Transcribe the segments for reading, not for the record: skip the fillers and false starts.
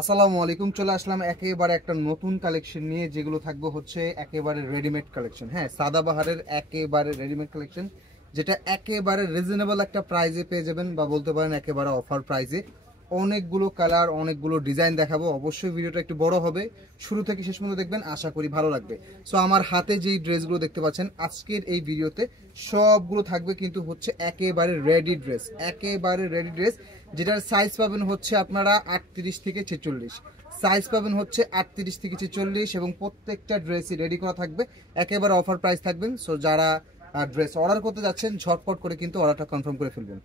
আসসালামু আলাইকুম। চলে আসলাম একেবারে একটা নতুন কালেকশন নিয়ে, যেগুলো থাকবে হচ্ছে একেবারে রেডিমেড কালেকশন। হ্যাঁ, সাদাবাহারের একেবারে রেডিমেড কালেকশন, যেটা একেবারে রিজনেবল একটা প্রাইসে পেয়ে যাবেন, বা বলতে পারেন একেবারে অফার প্রাইসে। অনেকগুলো কালার, অনেকগুলো ডিজাইন দেখাবো। অবশ্যই ভিডিওটা একটু বড় হবে, শুরু থেকে শেষ পর্যন্ত দেখবেন, আশা করি ভালো লাগবে। সো আমার হাতে যেই ড্রেসগুলো দেখতে পাচ্ছেন আজকের এই ভিডিওতে, সবগুলো থাকবে কিন্তু হচ্ছে একেবারে রেডি ড্রেস, একেবারে রেডি ড্রেস, যেটার সাইজ পাবেন হচ্ছে আপনারা 38 থেকে 46, সাইজ পাবেন হচ্ছে 38 থেকে 46, এবং প্রত্যেকটা ড্রেসই রেডি করা থাকবে, একেবারে অফার প্রাইস থাকবেন। সো যারা ড্রেস অর্ডার করতে যাচ্ছেন ঝটপট করে কিন্তু অর্ডারটা কনফার্ম করে ফেলবেন।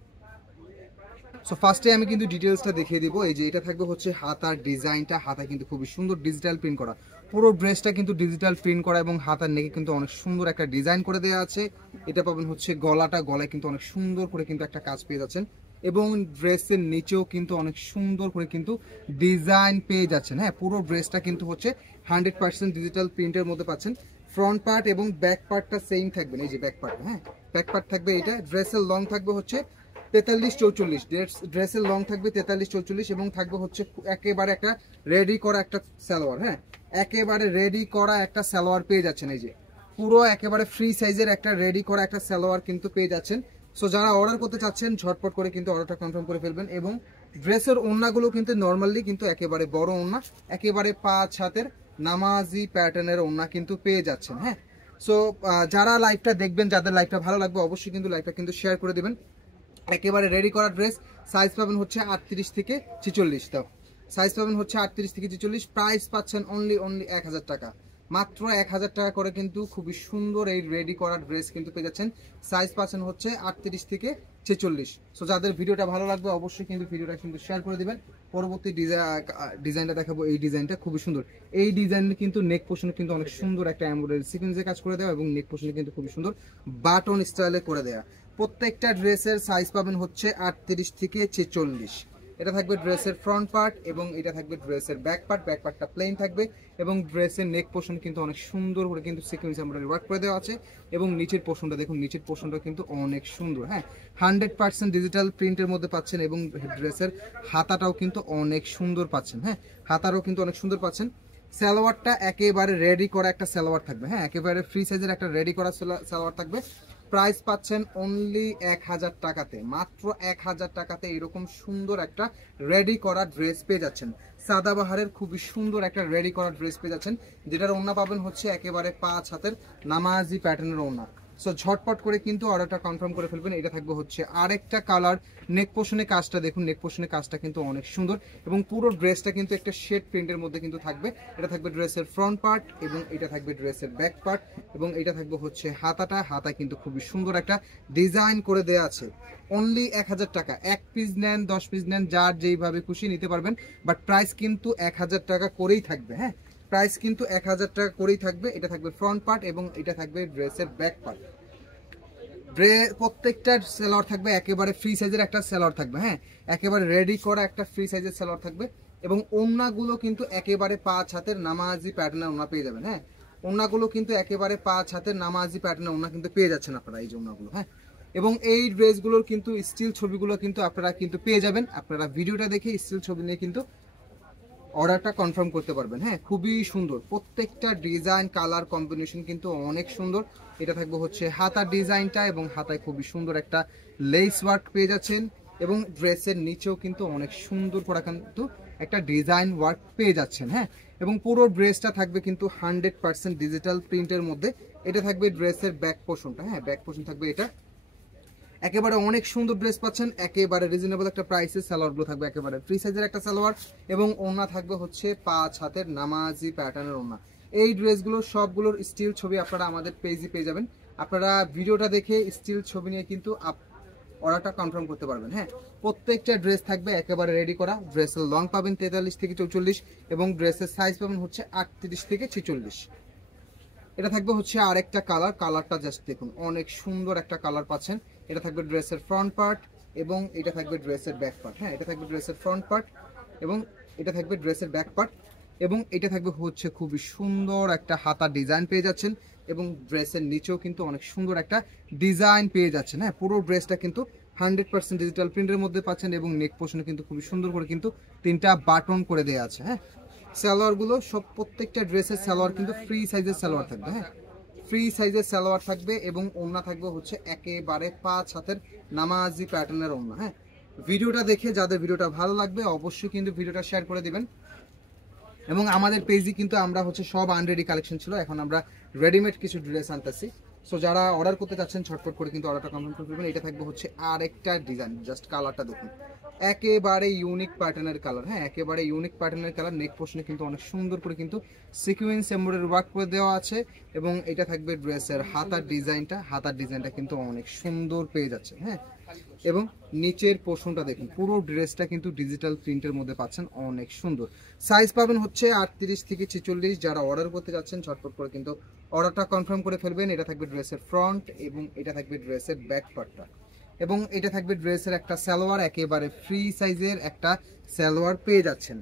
সো ফার্স্টে আমি কিন্তু ডিটেলসটা দেখিয়ে দিব। এই যে এটা থাকবে হচ্ছে হাতার ডিজাইনটা, হাতায় কিন্তু খুবই সুন্দর ডিজিটাল প্রিন্ট করা, পুরো ড্রেসটা কিন্তু ডিজিটাল প্রিন্ট করা, এবং হাতার নেকে কিন্তু অনেক সুন্দর একটা ডিজাইন করে দেওয়া আছে। এটা পাবেন হচ্ছে গলায় কিন্তু অনেক সুন্দর করে কিন্তু একটা কাজ পেয়ে যাচ্ছেন, এবং ড্রেসের নিচেও কিন্তু অনেক সুন্দর করে কিন্তু ডিজাইন পেয়ে যাচ্ছেন। হ্যাঁ, পুরো ড্রেসটা কিন্তু হচ্ছে 100% ডিজিটাল প্রিন্টের মধ্যে পাচ্ছেন। ফ্রন্ট পার্ট এবং ব্যাক পার্টটা সেম থাকবে। এই যে ব্যাক পার্ট, হ্যাঁ ব্যাক পার্ট থাকবে এটা। ড্রেসের লং থাকবে হচ্ছে 43-44, ড্রেসের লং থাকবে 43-44, এবং থাকবে হচ্ছে একেবারে একটা রেডি করা একটা সালোয়ার। হ্যাঁ, একেবারে রেডি করা একটা সালোয়ার পেয়ে যাচ্ছেন। এই যে পুরো একেবারে ফ্রি সাইজের একটা রেডি করা একটা সালোয়ার কিন্তু পেয়ে যাচ্ছেন। সো যারা অর্ডার করতে চাচ্ছেন ঝটপট করে কিন্তু অর্ডারটা কনফার্ম করে ফেলবেন। এবং ড্রেসের ওড়নাগুলো কিন্তু নর্মালি কিন্তু একেবারে বড় ওড়না, একেবারে 5 হাতের নামাজি প্যাটার্নের ওড়না কিন্তু পেয়ে যাচ্ছেন। হ্যাঁ, সো যারা লাইভটা দেখবেন, যাদের লাইভটা ভালো লাগবে, অবশ্যই কিন্তু লাইভটা কিন্তু শেয়ার করে দেবেন। একেবারে রেডি করা ড্রেস, সাইজ পাবেন হচ্ছে 38 থেকে 46, তো সাইজ পাবেন হচ্ছে 38 থেকে 46। প্রাইস পাচ্ছেন অনলি 1000 টাকা, মাত্র 1000 টাকা করে কিন্তু খুবই সুন্দর এই রেডি করা ড্রেস কিন্তু পেয়ে যাচ্ছেন। সাইজ পাচ্ছেন হচ্ছে 38 থেকে 46। সো যাদের ভিডিওটা ভালো লাগবে অবশ্যই কিন্তু ভিডিওটা কিন্তু শেয়ার করে দিবেন। পরবর্তী ডিজাইনটা দেখাবো। এই ডিজাইনটা খুবই সুন্দর। এই ডিজাইনে কিন্তু নেক পোর্শনে কিন্তু অনেক সুন্দর একটা এমব্রয়ডারি সিকোয়েন্সে কাজ করে দেওয়া, এবং নেক পোর্শনে কিন্তু খুবই সুন্দর বাটন স্টাইলে করে দেওয়া। প্রত্যেকটা ড্রেসের সাইজ পাবেন হচ্ছে 38 থেকে 46। এটা থাকবে ড্রেসের ফ্রন্ট পার্ট, এবং এটা থাকবে ড্রেসের ব্যাক পার্ট। ব্যাক পার্টটা প্লেন থাকবে, এবং ড্রেসের নেক পোর্শন কিন্তু অনেক সুন্দর করে কিন্তু সিকোয়েন্স এমব্রয়ডারি ওয়ার্ক করে দেওয়া আছে। এবং নিচের পোর্শনটা দেখুন, নিচের পোর্শনটা কিন্তু অনেক সুন্দর। হ্যাঁ, 100% ডিজিটাল প্রিন্টের মধ্যে পাচ্ছেন, এবং ড্রেসের হাতাটাও কিন্তু অনেক সুন্দর পাচ্ছেন। হ্যাঁ, হাতারও কিন্তু অনেক সুন্দর পাচ্ছেন। সালোয়ারটা একেবারে রেডি করা একটা সালোয়ার থাকবে। হ্যাঁ, একেবারে ফ্রি সাইজের একটা রেডি করা সালোয়ার থাকবে। প্রাইস পাচ্ছেন অনলি 1000 টাকাতে, মাত্র 1000 টাকাতে এরকম সুন্দর একটা রেডি করা ড্রেস পেয়ে যাচ্ছেন। সাদাবাহারের খুবই সুন্দর একটা রেডি করা ড্রেস পেয়ে যাচ্ছেন, যেটার ওড়না পাবেন হচ্ছে একেবারে 5 হাতের নামাজি প্যাটার্নের ওড়না। সো ঝটপট করে কিন্তু অর্ডারটা কনফার্ম করে ফেলবেন। এটা থাকবে হচ্ছে আরেকটা কালার। নেক পোর্শনে কাজটা দেখুন, নেক পোর্শনে কাজটা কিন্তু অনেক সুন্দর, এবং পুরো ড্রেসটা কিন্তু একটা শেড প্রিন্টের মধ্যে কিন্তু থাকবে। এটা থাকবে ড্রেসের ফ্রন্ট পার্ট, এবং এটা থাকবে ড্রেসের ব্যাক পার্ট, এবং এটা থাকবে হচ্ছে হাতাটা। হাতায় কিন্তু খুবই সুন্দর একটা ডিজাইন করে দেওয়া আছে। অনলি 1000 টাকা। 1 পিস নেন, 10 পিস নেন, যার যেইভাবে খুশি নিতে পারবেন, বাট প্রাইস কিন্তু 1000 টাকা করেই থাকবে। হ্যাঁ, প্রাইস কিন্তু 1000 টাকা করেই থাকবে। এটা থাকবে ফ্রন্ট পার্ট, এবং এটা থাকবে ড্রেসের ব্যাক পার্ট। প্রত্যেকটা সেলর থাকবে একেবারে ফ্রি সাইজের একটা সেলর থাকবে। হ্যাঁ, একেবারে রেডি করা একটা ফ্রি সাইজের সেলর থাকবে, এবং ওড়নাগুলো কিন্তু একেবারে 5 হাতের নামাজি প্যাটার্নের ওড়না পেয়ে যাবেন। হ্যাঁ, ওড়নাগুলো কিন্তু একেবারে 5 হাতের নামাজি প্যাটার্নের ওড়না কিন্তু পেয়ে যাচ্ছেন আপনারা, এই যে ওড়নাগুলো। হ্যাঁ, এবং এই ড্রেসগুলোর কিন্তু স্টিল ছবিগুলো কিন্তু আপনারা কিন্তু পেয়ে যাবেন। আপনারা ভিডিওটা দেখে স্টিল ছবি নিয়ে কিন্তু অর্ডারটা কনফার্ম করতে পারবেন। হ্যাঁ, খুবই সুন্দর প্রত্যেকটা ডিজাইন, কালার কম্বিনেশন কিন্তু অনেক সুন্দর। এটা থাকবে হচ্ছে হাতার ডিজাইনটা, এবং হাতায় খুবই সুন্দর একটা লেস ওয়ার্ক পেয়ে যাচ্ছেন, এবং ড্রেসের নিচেও কিন্তু অনেক সুন্দর করে কিন্তু একটা ডিজাইন ওয়ার্ক পেয়ে যাচ্ছেন। হ্যাঁ, এবং পুরো ড্রেসটা থাকবে কিন্তু 100% ডিজিটাল প্রিন্টের মধ্যে। এটা থাকবে ড্রেসের ব্যাক পোর্শনটা। হ্যাঁ, ব্যাক পোর্শন থাকবে এটা। একেবারে অনেক সুন্দর ড্রেস পাচ্ছেন, একেবারে রিজনেবল একটা প্রাইসে। সালোয়ারগুলো থাকবে একেবারে ফ্রি সাইজের একটা সালোয়ার, এবং ওড়না থাকবে হচ্ছে 5 হাতের নামাজি প্যাটার্নের ওড়না। এই ড্রেসগুলোর সবগুলোর স্টিল ছবি আপনারা আমাদের পেজে পেয়ে যাবেন। আপনারা ভিডিওটা দেখে স্টিল ছবি নিয়ে কিন্তু অর্ডারটা কনফার্ম করতে পারবেন। হ্যাঁ, প্রত্যেকটা ড্রেস থাকবে একেবারে রেডি করা। ড্রেসের লং পাবেন 43 থেকে 44, এবং ড্রেসের সাইজ পাবেন হচ্ছে 38 থেকে 46। এটা থাকবে হচ্ছে আরেকটা কালার। কালারটা জাস্ট দেখুন, অনেক সুন্দর একটা কালার পাচ্ছেন। এটা থাকবে ড্রেসের ফ্রন্ট পার্ট, এবং এটা থাকবে ড্রেসের ব্যাক পার্ট। হ্যাঁ, এটা থাকবে ড্রেসের ফ্রন্ট পার্ট, এবং এটা থাকবে ড্রেসের ব্যাক পার্ট, এবং এটা থাকবে হচ্ছে খুবই সুন্দর একটা হাতা ডিজাইন পেয়ে যাচ্ছেন, এবং ড্রেসের নিচেও কিন্তু অনেক সুন্দর একটা ডিজাইন পেয়ে যাচ্ছেন। হ্যাঁ, পুরো ড্রেসটা কিন্তু 100% ডিজিটাল প্রিন্টের মধ্যে পাচ্ছেন এবং নেক পোর্শনে কিন্তু খুবই সুন্দর করে কিন্তু 3টা বাটন করে দেওয়া আছে। হ্যাঁ, সালোয়ারগুলো সব প্রত্যেকটা ড্রেসের সালোয়ার কিন্তু ফ্রি সাইজের সালোয়ার থাকবে। হ্যাঁ, ফ্রি সাইজের সালোয়ার থাকবে এবং ওড়না থাকবে হচ্ছে একেবারে 5 হাতের নামাজি প্যাটার্নের ওড়না। হ্যাঁ, ভিডিওটা দেখে যাদের ভিডিওটা ভালো লাগবে অবশ্যই কিন্তু ভিডিওটা শেয়ার করে দিবেন। এবং আমাদের পেজে কিন্তু আমরা হচ্ছে সব আনরেডি কালেকশন ছিল, এখন আমরা রেডিমেড কিছু ড্রেস আনতেছি। সো যারা অর্ডার করতে চাচ্ছেন ঝটপট করে কিন্তু অর্ডারটা কনফার্ম করে ফেলবেন। এটা থাকবে হচ্ছে আরেকটা ডিজাইন, জাস্ট কালারটা দেখুন, একেবারে ইউনিক প্যাটার্নের কালার। হ্যাঁ, একেবারে ইউনিক প্যাটার্নের কালার। নেক পোর্শনে কিন্তু অনেক সুন্দর করে কিন্তু সিকোয়েন্স এমব্রয়ডারি ওয়ার্ক করে দেওয়া আছে এবং এটা থাকবে ড্রেসের হাতার ডিজাইনটা। হাতার ডিজাইনটা কিন্তু অনেক সুন্দর পেয়ে যাচ্ছে। হ্যাঁ, এবং নিচের পোর্শনটা দেখুন, পুরো ড্রেসটা কিন্তু ডিজিটাল প্রিন্টের মধ্যে পাচ্ছেন, অনেক সুন্দর। সাইজ পাবেন হচ্ছে 38 থেকে 46। যারা অর্ডার করতে যাচ্ছেন ঝটপট করে কিন্তু অর্ডারটা কনফার্ম করে ফেলবেন। এটা থাকবে ড্রেসের ফ্রন্ট এবং এটা থাকবে ড্রেসের ব্যাক পার্টটা এবং এটা থাকবে ড্রেসের একটা সালোয়ার, একেবারে ফ্রি সাইজের একটা সালোয়ার পেয়ে যাচ্ছেন।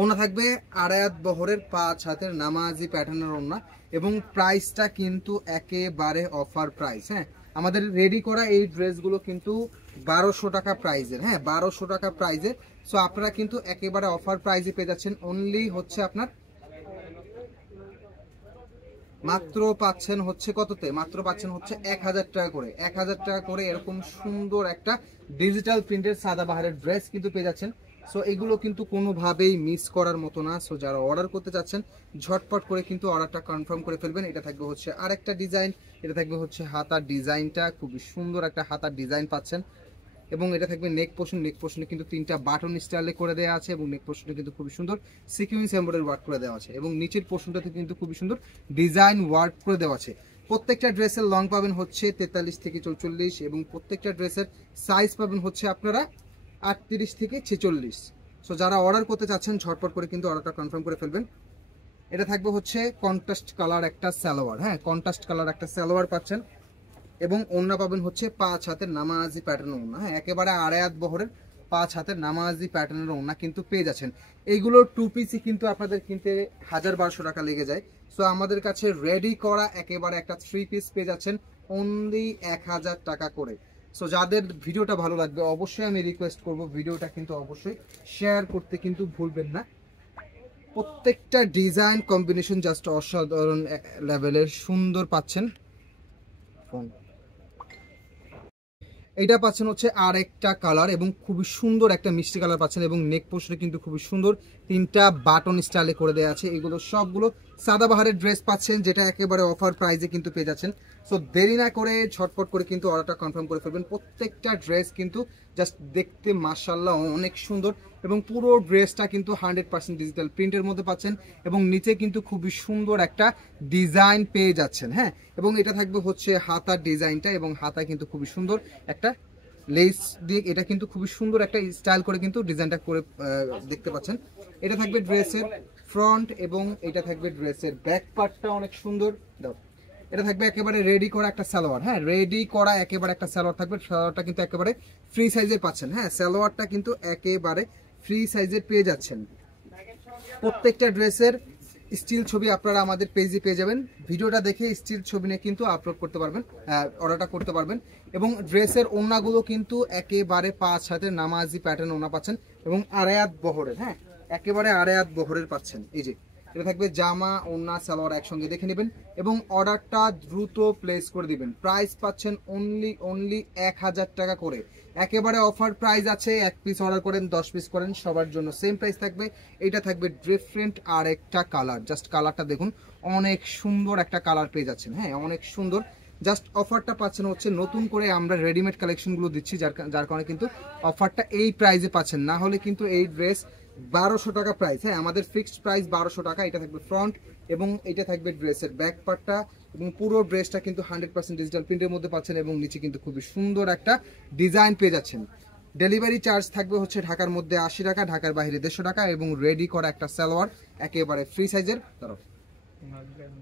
ওনা থাকবে আড়ায়াত বহরের 5 হাতের নামাজি প্যাটার্নের ওনা এবং প্রাইসটা কিন্তু একেবারে অফার প্রাইস। হ্যাঁ, আমাদের রেডি করা এই ড্রেসগুলো কিন্তু 1200 টাকা প্রাইজের। হ্যাঁ, 1200 টাকা প্রাইজের। সো আপনারা কিন্তু একেবারে অফার প্রাইজে পেয়ে যাচ্ছেন। অনলি হচ্ছে আপনার মাত্র পাচ্ছেন হচ্ছে কততে, মাত্র পাচ্ছেন হচ্ছে 1000 টাকা করে। 1000 টাকা করে এরকম সুন্দর একটা ডিজিটাল প্রিন্টের সাদাবাহারের ড্রেস কিন্তু পেয়ে যাচ্ছেন। সো এগুলো কিন্তু কোনোভাবেই মিস করার মতো না। সো যারা অর্ডার করতে চাচ্ছেন ঝটপট করে কিন্তু অর্ডারটা কনফার্ম করে ফেলবেন। এটা থাকবে হচ্ছে আরেকটা ডিজাইন, এটা থাকবে হচ্ছে হাতার ডিজাইনটা, খুবই সুন্দর একটা হাতার ডিজাইন পাচ্ছেন এবং এটা থাকবে নেক পোর্শন। নেক পোর্শনে কিন্তু 3টা বাটন স্টাইলে করে দেওয়া আছে এবং নেক পোর্শনে কিন্তু খুবই সুন্দর সিকোয়েন্স এমব্রয়ডারি ওয়ার্ক করে দেওয়া আছে এবং নিচের পোর্শনটাতে কিন্তু খুবই সুন্দর ডিজাইন ওয়ার্ক করে দেওয়া আছে। প্রত্যেকটা ড্রেসের লং পাবেন হচ্ছে 43 থেকে 44 এবং প্রত্যেকটা ড্রেসের সাইজ পাবেন হচ্ছে আপনারা 38 থেকে 46। সো যারা অর্ডার করতে চাচ্ছেন ঝটপট করে কিন্তু অর্ডারটা কনফার্ম করে ফেলবেন। এটা থাকবে হচ্ছে কন্ট্রাস্ট কালার একটা সালোয়ার। হ্যাঁ, কন্ট্রাস্ট কালার একটা সালোয়ার পাচ্ছেন এবং ওড়না পাবেন হচ্ছে 5 হাতের নামাজি প্যাটার্নের ওড়না। হ্যাঁ, একেবারে আড়ায়াত বহরের 5 হাতের নামাজি প্যাটার্নের ওড়না কিন্তু পেয়ে যাচ্ছেন। এইগুলোর 2 পিসই কিন্তু আপনাদের কিনতে 1000-1200 টাকা লেগে যায়। সো আমাদের কাছে রেডি করা একেবারে একটা 3 পিস পেয়ে যাচ্ছেন অনলি 1000 টাকা করে। সো যাদের ভিডিওটা ভালো লাগবে অবশ্যই আমি রিকোয়েস্ট করব ভিডিওটা কিন্তু অবশ্যই শেয়ার করতে কিন্তু ভুলবেন না। প্রত্যেকটা ডিজাইন কম্বিনেশন জাস্ট অসাধারণ লেভেলের সুন্দর পাচ্ছেন। এটা পাচ্ছেন হচ্ছে আরেকটা কালার এবং খুবই সুন্দর একটা মিষ্টি কালার পাচ্ছেন এবং নেক পোর্শনে কিন্তু খুবই সুন্দর 3টা বাটন স্টাইলে করে দেওয়া আছে। এগুলো সবগুলো সাদাবাহারের ড্রেস পাচ্ছেন যেটা একেবারে অফার প্রাইজে কিন্তু পেয়ে যাচ্ছেন। সো দেরি না করে ঝটপট করে কিন্তু অর্ডারটা কনফার্ম করে ফেলবেন। প্রত্যেকটা ড্রেস কিন্তু জাস্ট দেখতে মাশাআল্লাহ অনেক সুন্দর এবং পুরো ড্রেসটা কিন্তু 100% ডিজিটাল প্রিন্টের মধ্যে পাচ্ছেন এবং নিচে কিন্তু খুবই সুন্দর একটা ডিজাইন পেয়ে যাচ্ছেন। হ্যাঁ, এবং এটা থাকবে হচ্ছে হাতার ডিজাইনটা এবং হাতা কিন্তু খুবই সুন্দর একটা লেস দিয়ে এটা কিন্তু খুবই সুন্দর একটা স্টাইল করে কিন্তু ডিজাইনটা করে দেখতে পাচ্ছেন। এটা থাকবে ড্রেসের ফ্রন্ট এবং এটা থাকবে ড্রেসের ব্যাক পার্টটা অনেক সুন্দর। দাও, এটা থাকবে একেবারে রেডি করা একটা সালোয়ার। হ্যাঁ, রেডি করা একেবারে একটা সালোয়ার থাকবে। সালোয়ারটা কিন্তু একেবারে ফ্রি সাইজের পাচ্ছেন। হ্যাঁ, সালোয়ারটা কিন্তু একেবারে ফ্রি সাইজের পেয়ে যাচ্ছেন। প্রত্যেকটা ড্রেসের স্টিল ছবি আপনারা আমাদের পেজে পেয়ে যাবেন। ভিডিওটা দেখে স্টিল ছবি নিয়ে কিন্তু আপলোড করতে পারবেন, অর্ডারটা করতে পারবেন। এবং ড্রেসের ওড়নাগুলো কিন্তু একেবারে 5 হাতের নামাজি প্যাটার্ন ওড়না পাচ্ছেন এবং আড়ায়াত বহরের। হ্যাঁ, একেবারে আড়ায়াত বহরের পাচ্ছেন। এই যে এটা থাকবে জামা ওড়না সালোয়ার একসঙ্গে দেখে নেবেন এবং অর্ডারটা দ্রুত প্লেস করে দিবেন। প্রাইস পাচ্ছেন অনলি 1000 টাকা করে। একেবারে অফার প্রাইস আছে। 1 পিস অর্ডার করেন 10 পিস করেন সবার জন্য সেম প্রাইস থাকবে। এটা থাকবে ডিফারেন্ট আর একটা কালার, জাস্ট কালারটা দেখুন, অনেক সুন্দর একটা কালার পেয়ে যাচ্ছেন। হ্যাঁ, অনেক সুন্দর। জাস্ট অফারটা পাচ্ছেন হচ্ছে নতুন করে আমরা রেডিমেড কালেকশনগুলো দিচ্ছি যার কারণে কিন্তু অফারটা এই প্রাইসে পাচ্ছেন, না হলে কিন্তু এই ড্রেস 1200 টাকা প্রাইস। হ্যাঁ, আমাদের ফিক্সড প্রাইস 1200 টাকা। এটা থাকবে ফ্রন্ট এবং এটা থাকবে ড্রেসের ব্যাক পার্টটা এবং পুরো ড্রেসটা কিন্তু 100% ডিজিটাল প্রিন্টের মধ্যে পাচ্ছেন এবং নিচে কিন্তু খুবই সুন্দর একটা ডিজাইন পেয়ে যাচ্ছেন। ডেলিভারি চার্জ থাকবে হচ্ছে ঢাকার মধ্যে 80 টাকা, ঢাকার বাইরে 150 টাকা এবং রেডি করা একটা সালোয়ার একেবারে ফ্রি সাইজের তরফ।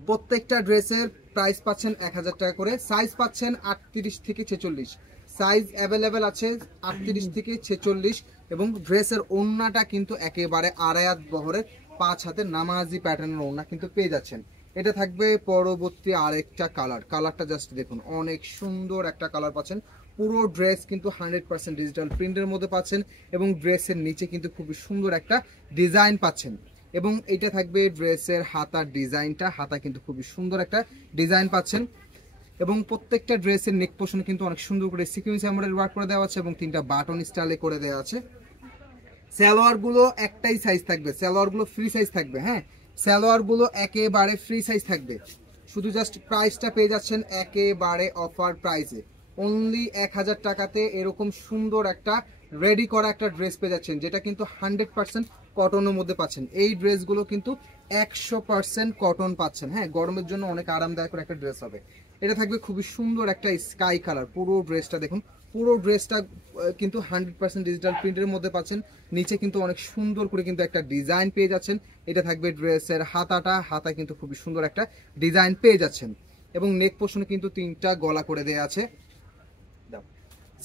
প্রত্যেকটা ড্রেসের প্রাইস পাচ্ছেন 1000 টাকা করে। সাইজ পাচ্ছেন 38 থেকে 46। সাইজ অ্যাভেলেবেল আছে 38 থেকে 46 এবং ড্রেসের ওড়নাটা কিন্তু একেবারে আড়ায়াত বহরের 5 হাতের নামাজি প্যাটার্নের ওড়না কিন্তু পেয়ে যাচ্ছেন। এটা থাকবে পরবর্তী আরেকটা কালার। কালারটা জাস্ট দেখুন, অনেক সুন্দর একটা কালার পাচ্ছেন। পুরো ড্রেস কিন্তু 100% ডিজিটাল প্রিন্টের মধ্যে পাচ্ছেন এবং ড্রেসের নিচে কিন্তু খুবই সুন্দর একটা ডিজাইন পাচ্ছেন। এবং এটা থাকবে ড্রেসের হাতার ডিজাইনটা, হাতা কিন্তু খুবই সুন্দর একটা ডিজাইন পাচ্ছেন এবং প্রত্যেকটা ড্রেসের নেক পোর্শনে কিন্তু অনেক সুন্দর করে সিকোয়েন্স এমব্রয়ডারি ওয়ার্ক করে দেওয়া আছে এবং 3টা বাটন স্টাইলে করে দেওয়া আছে। সালোয়ার গুলো একটাই সাইজ থাকবে, সালোয়ার গুলো ফ্রি সাইজ থাকবে। হ্যাঁ, সালোয়ার গুলো একেবারে ফ্রি সাইজ থাকবে। শুধু জাস্ট প্রাইসটা পেয়ে যাচ্ছেন একেবারে অফার প্রাইসে, অনলি 1000 টাকাতে এরকম সুন্দর একটা রেডি করা একটা ড্রেস পেয়ে যাচ্ছেন, যেটা কিন্তু 100% কটনের মধ্যে পাচ্ছেন। এই ড্রেসগুলো কিন্তু 100% কটন পাচ্ছেন। হ্যাঁ, গরমের জন্য অনেক আরামদায়ক একটা ড্রেস হবে। এটা থাকবে খুবই সুন্দর একটা স্কাই কালার। পুরো ড্রেসটা দেখুন, পুরো ড্রেসটা কিন্তু 100% ডিজিটাল প্রিন্টের মধ্যে পাচ্ছেন। নিচে কিন্তু অনেক সুন্দর করে কিন্তু একটা ডিজাইন পেয়ে যাচ্ছেন। এটা থাকবে ড্রেসের হাতাটা, হাতা কিন্তু খুবই সুন্দর একটা ডিজাইন পেয়ে যাচ্ছেন এবং নেক পোর্শনে কিন্তু 3টা গলা করে দেয়া আছে।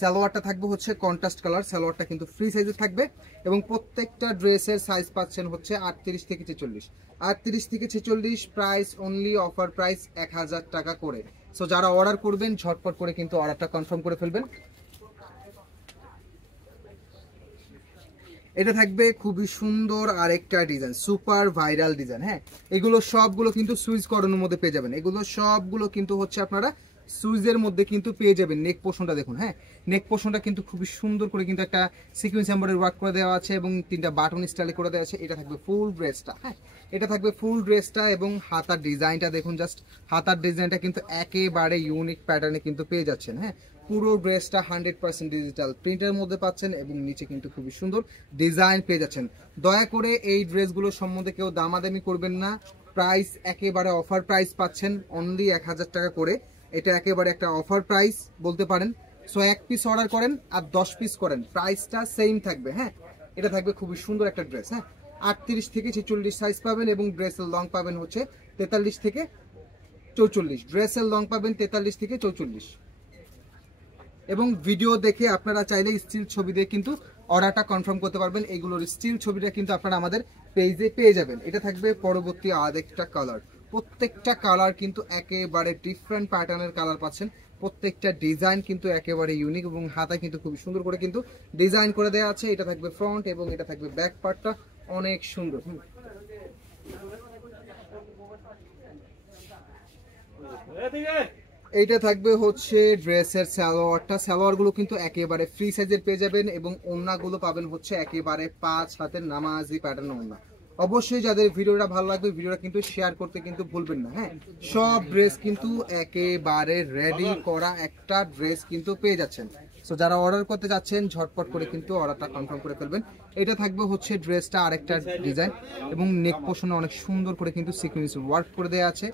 সালোয়ারটা থাকবে হচ্ছে কন্ট্রাস্ট কালার, সালোয়ারটা কিন্তু ফ্রি সাইজে থাকবে এবং প্রত্যেকটা ড্রেসের সাইজ পাচ্ছেন হচ্ছে 38 থেকে 46। 38 থেকে 46 প্রাইস অনলি অফার প্রাইস 1000 টাকা করে। সো যারা অর্ডার করবেন ঝটপট করে কিন্তু অর্ডারটা কনফার্ম করে ফেলবেন। এটা থাকবে খুবই সুন্দর আরেকটা ডিজাইন, সুপার ভাইরাল ডিজাইন। হ্যাঁ, এগুলো সবগুলো কিন্তু সুইচ কটনের মধ্যে পেয়ে যাবেন। এগুলো সবগুলো কিন্তু হচ্ছে আপনারা সুইজের মধ্যে কিন্তু পেয়ে যাবেন। নেক পোর্শনটা দেখুন, হ্যাঁ নেক পোর্শনটা কিন্তু খুবই সুন্দর করে কিন্তু একটা সিকোয়েন্স এমব্রয়ডারি ওয়ার্ক করে দেওয়া আছে এবং 3টা বাটন স্টাইলে করে দেওয়া আছে। এটা থাকবে ফুল ড্রেসটা। হ্যাঁ, এটা থাকবে ফুল ড্রেসটা এবং হাতার ডিজাইনটা দেখুন, জাস্ট হাতার ডিজাইনটা কিন্তু একেবারে ইউনিক প্যাটার্নে কিন্তু পেয়ে যাচ্ছেন। হ্যাঁ, পুরো ড্রেসটা 100% ডিজিটাল প্রিন্টের মধ্যে পাচ্ছেন এবং নিচে কিন্তু খুবই সুন্দর ডিজাইন পেয়ে যাচ্ছেন। দয়া করে এই ড্রেসগুলো সম্বন্ধে কেউ দামাদামি করবেন না, প্রাইস একেবারে অফার প্রাইস পাচ্ছেন অনলি 1000 টাকা করে। এটা একেবারে একটা অফার প্রাইস বলতে পারেন। সো 1 পিস অর্ডার করেন আর 10 পিস করেন, প্রাইসটা সেম থাকবে। হ্যাঁ, এটা থাকবে খুবই সুন্দর একটা ড্রেস। হ্যাঁ, 38 থেকে 46 সাইজ পাবেন এবং ড্রেসের লং পাবেন হচ্ছে 43 থেকে 44। ড্রেসের লং পাবেন 43 থেকে 44 এবং ভিডিও দেখে আপনারা চাইলে স্টিল ছবি দিয়ে কিন্তু অর্ডারটা কনফার্ম করতে পারবেন। এগুলোর স্টিল ছবিটা কিন্তু আপনারা আমাদের পেজে পেয়ে যাবেন। এটা থাকবে পরবর্তী আরেকটা কালার। প্রত্যেকটা কালার কিন্তু একেবারে ডিফারেন্ট প্যাটার্নের কালার পাচ্ছেন। প্রত্যেকটা ডিজাইন কিন্তু একেবারে ইউনিক এবং হাতা কিন্তু খুব সুন্দর করে কিন্তু ডিজাইন করে দেওয়া আছে। এটা থাকবে ফ্রন্ট এবং এটা থাকবে ব্যাক পার্টটা অনেক সুন্দর। এইটা থাকবে হচ্ছে ড্রেসের সালোয়ারটা। সালোয়ারগুলো কিন্তু একেবারে ফ্রি সাইজের পেয়ে যাবেন এবং ওড়নাগুলো পাবেন হচ্ছে একেবারে 5 হাতের নামাজি প্যাটার্ন ওড়না। অবশ্যই যাদের ভিডিওটা ভালো লাগবে ভিডিওটা কিন্তু শেয়ার করতে কিন্তু ভুলবেন না। হ্যাঁ, সব ড্রেস কিন্তু একেবারে রেডি করা একটা ড্রেস কিন্তু পেয়ে যাচ্ছেন। সো যারা অর্ডার করতে যাচ্ছেন ঝটপট করে কিন্তু অর্ডারটা কনফার্ম করে ফেলবেন। এটা থাকবে হচ্ছে ড্রেসটা আরেকটা ডিজাইন এবং নেক পোর্শনে অনেক সুন্দর করে কিন্তু সিকোয়েন্স ওয়ার্ক করে দেওয়া আছে।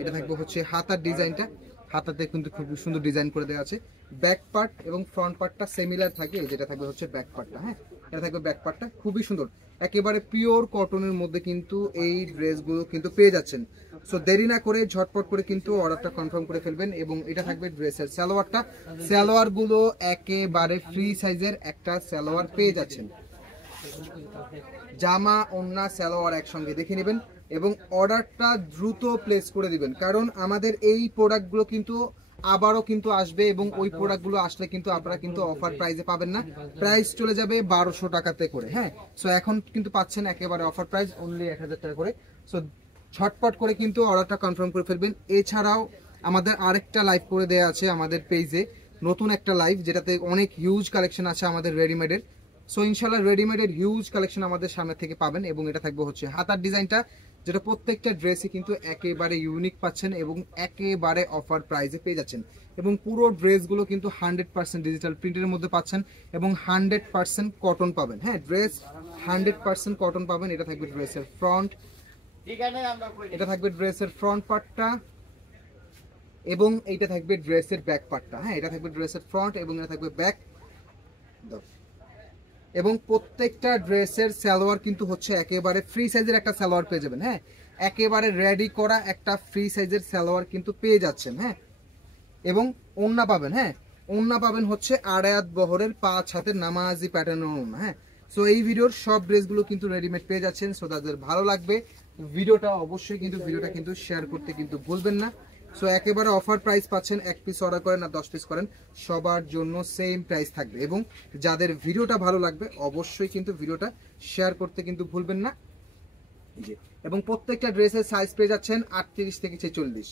এটা থাকবে হচ্ছে হাতার ডিজাইনটা, হাতাতে কিন্তু খুব সুন্দর ডিজাইন করে দেওয়া আছে। ব্যাক পার্ট এবং ফ্রন্ট পার্টটা সিমিলার থাকে, যেটা থাকবে হচ্ছে ব্যাক পার্টটা। হ্যাঁ, এটা থাকবে ব্যাক পার্টটা খুবই সুন্দর, একেবারে পিওর কটনের মধ্যে কিন্তু এই ড্রেসগুলো কিন্তু পেয়ে যাচ্ছেন। সো দেরি না করে ঝটপট করে কিন্তু অর্ডারটা কনফার্ম করে ফেলবেন। এবং এটা থাকবে ড্রেসের সালোয়ারটা। সালোয়ারগুলো একেবারে ফ্রি সাইজের একটা সালোয়ার পেয়ে যাচ্ছেন। জামা ওড়না সালোয়ার একসঙ্গে দেখে নেবেন এবং অর্ডারটা দ্রুত প্লেস করে দিবেন, কারণ আমাদের এই প্রোডাক্টগুলো কিন্তু আবারও কিন্তু আসবে এবং ওই প্রোডাক্টগুলো আসলে কিন্তু আপনারা কিন্তু অফার প্রাইসে পাবেন না, প্রাইস চলে যাবে 1200 টাকাতে করে। হ্যাঁ, সো এখন কিন্তু পাচ্ছেন একেবারে অফার প্রাইস অনলি 1000 টাকা করে। সো ঝটপট করে কিন্তু অর্ডারটা কনফার্ম করে ফেলবেন। এছাড়াও আমাদের আরেকটা লাইভ করে দেওয়া আছে আমাদের পেজে, নতুন একটা লাইভ, যেটাতে অনেক হিউজ কালেকশন আছে আমাদের রেডিমেডের। সো ইনশাল্লাহ রেডিমেডের হিউজ কালেকশন আমাদের সামনে থেকে পাবেন এবং এটা থাকবে হচ্ছে হাতার ডিজাইনটা, যেটা প্রত্যেকটা ড্রেসে কিন্তু একেবারে ইউনিক পাচ্ছেন এবং একেবারে অফার প্রাইসে পেয়ে যাচ্ছেন। এবং পুরো ড্রেসগুলো কিন্তু 100% ডিজিটাল প্রিন্টের মধ্যে পাচ্ছেন এবং 100% কটন পাবেন। হ্যাঁ, ড্রেস 100% কটন পাবেন। এটা থাকবে ড্রেসের ফ্রন্ট, এটা থাকবে ড্রেসের ফ্রন্ট পার্টটা এবং এইটা থাকবে ড্রেসের ব্যাক পার্টটা। হ্যাঁ, এটা থাকবে ড্রেসের ফ্রন্ট এবং এটা থাকবে ব্যাক। এবং প্রত্যেকটা ড্রেসের সালোয়ার কিন্তু হচ্ছে একেবারে ফ্রি সাইজের একটা সালোয়ার পেয়ে যাবেন। হ্যাঁ, একেবারে রেডি করা একটা ফ্রি সাইজের সালোয়ার কিন্তু পেয়ে যাচ্ছেন। হ্যাঁ, এবং ওড়না পাবেন। হ্যাঁ, ওড়না পাবেন হচ্ছে আড়ায়াত বহরের 5 হাতের নামাজি প্যাটার্নের ওড়না। হ্যাঁ, সো এই ভিডিওর সব ড্রেসগুলো কিন্তু রেডিমেড পেয়ে যাচ্ছেন। সো তাদের ভালো লাগবে ভিডিওটা অবশ্যই কিন্তু ভিডিওটা কিন্তু শেয়ার করতে কিন্তু ভুলবেন না। সো একেবারে অফার প্রাইস পাচ্ছেন, 1 পিস অর্ডার করেন আর 10 পিস করেন সবার জন্য সেম প্রাইস থাকবে। এবং যাদের ভিডিওটা ভালো লাগবে অবশ্যই কিন্তু ভিডিওটা শেয়ার করতে কিন্তু ভুলবেন না। এবং প্রত্যেকটা ড্রেসের সাইজ পেয়ে যাচ্ছেন 38 থেকে 46।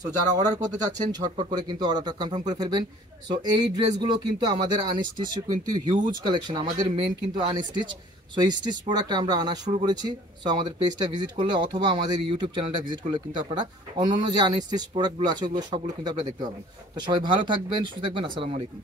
সো যারা অর্ডার করতে চাচ্ছেন ঝটপট করে কিন্তু অর্ডারটা কনফার্ম করে ফেলবেন। সো এই ড্রেসগুলো কিন্তু আমাদের আনস্টিচ কিন্তু হিউজ কালেকশন, আমাদের মেন কিন্তু আনস্টিচ। সো স্টিচ প্রোডাক্ট আমরা আনা শুরু করেছি। সো আমাদের পেজটা ভিজিট করলে অথবা আমাদের ইউটিউব চ্যানেলটা ভিজিট করলে কিন্তু আপনারা অন্য যে আনস্টিচ প্রোডাক্টগুলো আছে ওগুলো সবগুলো কিন্তু আপনারা দেখতে পাবেন। তো সবাই ভালো থাকবেন, সুস্থ থাকবেন, আসসালামু আলাইকুম।